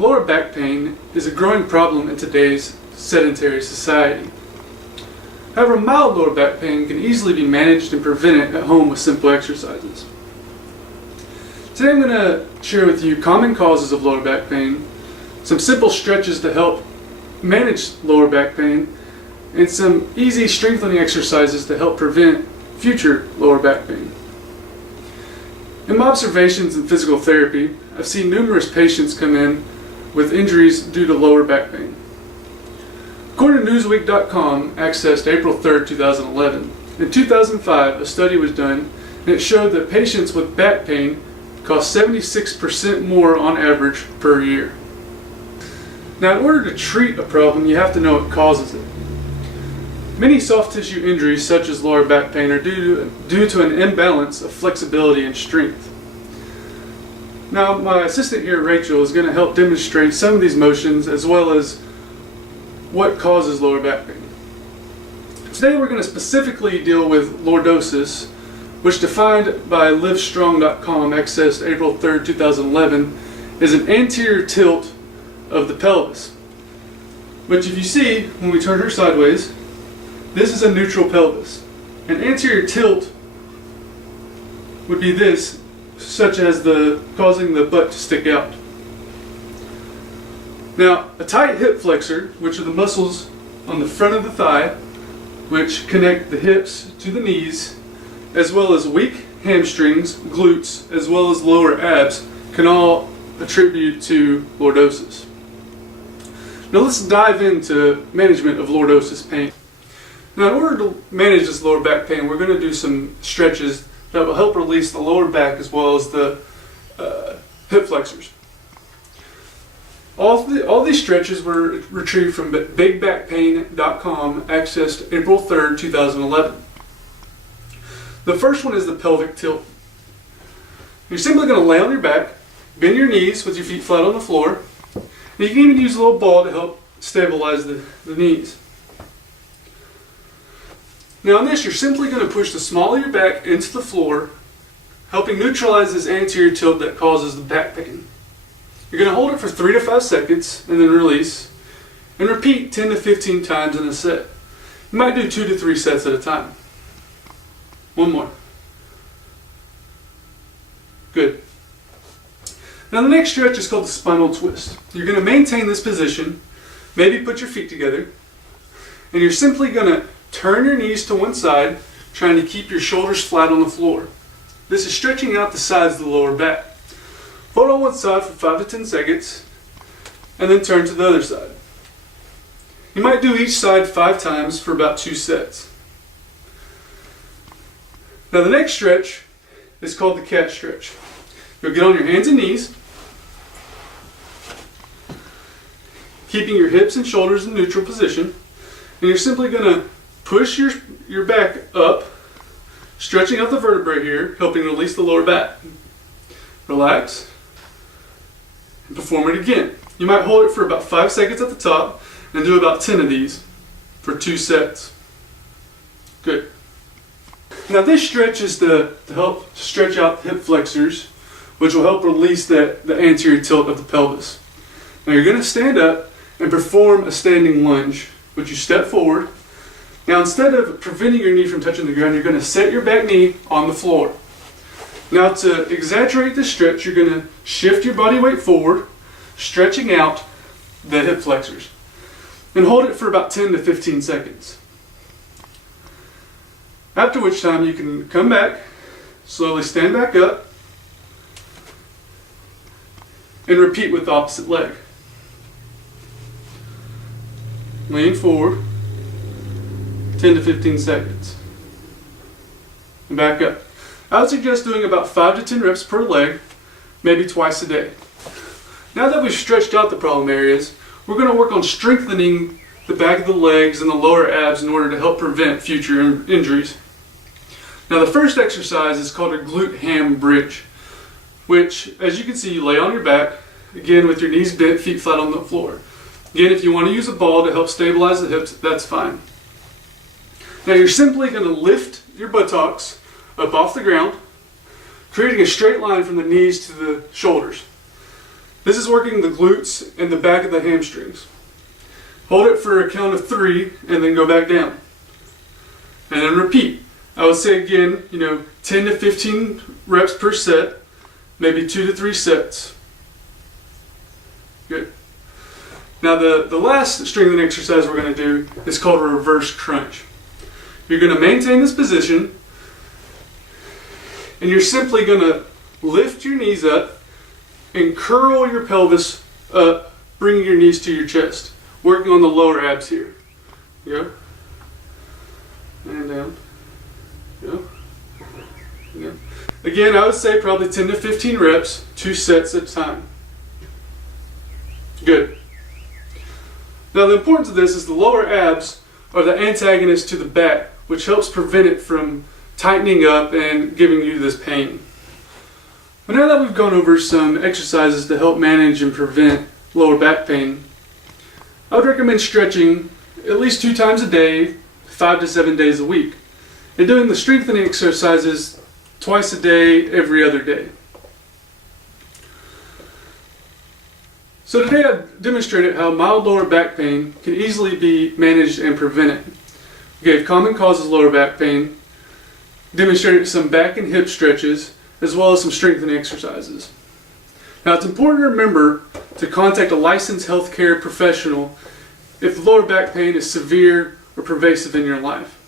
lower back pain is a growing problem in today's sedentary society. However, mild lower back pain can easily be managed and prevented at home with simple exercises. Today I'm going to share with you common causes of lower back pain, some simple stretches to help manage lower back pain, and some easy strengthening exercises to help prevent future lower back pain. In my observations in physical therapy, I've seen numerous patients come in with injuries due to lower back pain. According to Newsweek.com, accessed April 3, 2011, in 2005 a study was done and it showed that patients with back pain cost 76% more on average per year. Now, in order to treat a problem, you have to know what causes it. Many soft tissue injuries, such as lower back pain, are due to an imbalance of flexibility and strength. Now, my assistant here, Rachel, is going to help demonstrate some of these motions as well as what causes lower back pain. Today we're going to specifically deal with lordosis, which defined by livestrong.com, accessed April 3, 2011, is an anterior tilt of the pelvis. Which, if you see, when we turn her sideways, this is a neutral pelvis. An anterior tilt would be this, such as causing the butt to stick out. Now, a tight hip flexor, which are the muscles on the front of the thigh, which connect the hips to the knees, as well as weak hamstrings, glutes, as well as lower abs, can all attribute to lordosis. Now let's dive into management of lordosis pain. Now, in order to manage this lower back pain, we're going to do some stretches that will help release the lower back as well as the hip flexors. All these stretches were retrieved from bigbackpain.com, accessed April 3, 2011. The first one is the pelvic tilt. You're simply going to lay on your back, bend your knees with your feet flat on the floor, and you can even use a little ball to help stabilize the knees. Now on this, you're simply going to push the small of your back into the floor, helping neutralize this anterior tilt that causes the back pain. You're going to hold it for 3 to 5 seconds and then release, and repeat 10 to 15 times in a set. You might do 2 to 3 sets at a time. One more. Good. Now the next stretch is called the spinal twist. You're going to maintain this position, maybe put your feet together, and you're simply going to turn your knees to one side, trying to keep your shoulders flat on the floor. This is stretching out the sides of the lower back. Hold on one side for 5 to 10 seconds, and then turn to the other side. You might do each side 5 times for about 2 sets. Now the next stretch is called the cat stretch. You'll get on your hands and knees, keeping your hips and shoulders in neutral position, and you're simply going to push your back up, stretching out the vertebrae here, helping release the lower back. Relax, and perform it again. You might hold it for about 5 seconds at the top, and do about 10 of these for 2 sets. Good. Now this stretch is to help stretch out the hip flexors, which will help release the anterior tilt of the pelvis. Now you're going to stand up and perform a standing lunge, which you step forward. Now instead of preventing your knee from touching the ground, you're going to set your back knee on the floor. Now to exaggerate this stretch, you're going to shift your body weight forward, stretching out the hip flexors. And hold it for about 10 to 15 seconds. After which time you can come back, slowly stand back up, and repeat with the opposite leg. Lean forward, 10 to 15 seconds. And back up. I would suggest doing about 5 to 10 reps per leg, maybe twice a day. Now that we've stretched out the problem areas, we're going to work on strengthening the back of the legs and the lower abs in order to help prevent future injuries. Now the first exercise is called a glute ham bridge, which, as you can see, you lay on your back, again with your knees bent, feet flat on the floor. Again, if you want to use a ball to help stabilize the hips, that's fine. Now you're simply going to lift your buttocks up off the ground, creating a straight line from the knees to the shoulders. This is working the glutes and the back of the hamstrings. Hold it for a count of 3 and then go back down. And then repeat. I would say again, 10 to 15 reps per set, maybe 2 to 3 sets. Good. Now the last strengthening exercise we're going to do is called a reverse crunch. You're going to maintain this position and you're simply going to lift your knees up and curl your pelvis up, bringing your knees to your chest. Working on the lower abs here. Go. And down. Go. Go. Again, I would say probably 10 to 15 reps, 2 sets at a time. Good. Now the importance of this is the lower abs are the antagonist to the back, which helps prevent it from tightening up and giving you this pain. But now that we've gone over some exercises to help manage and prevent lower back pain, I would recommend stretching at least 2 times a day, 5 to 7 days a week, and doing the strengthening exercises twice a day, every other day. So today I've demonstrated how mild lower back pain can easily be managed and prevented. We gave common causes of lower back pain, demonstrated some back and hip stretches, as well as some strengthening exercises. Now it's important to remember to contact a licensed healthcare professional if the lower back pain is severe or pervasive in your life.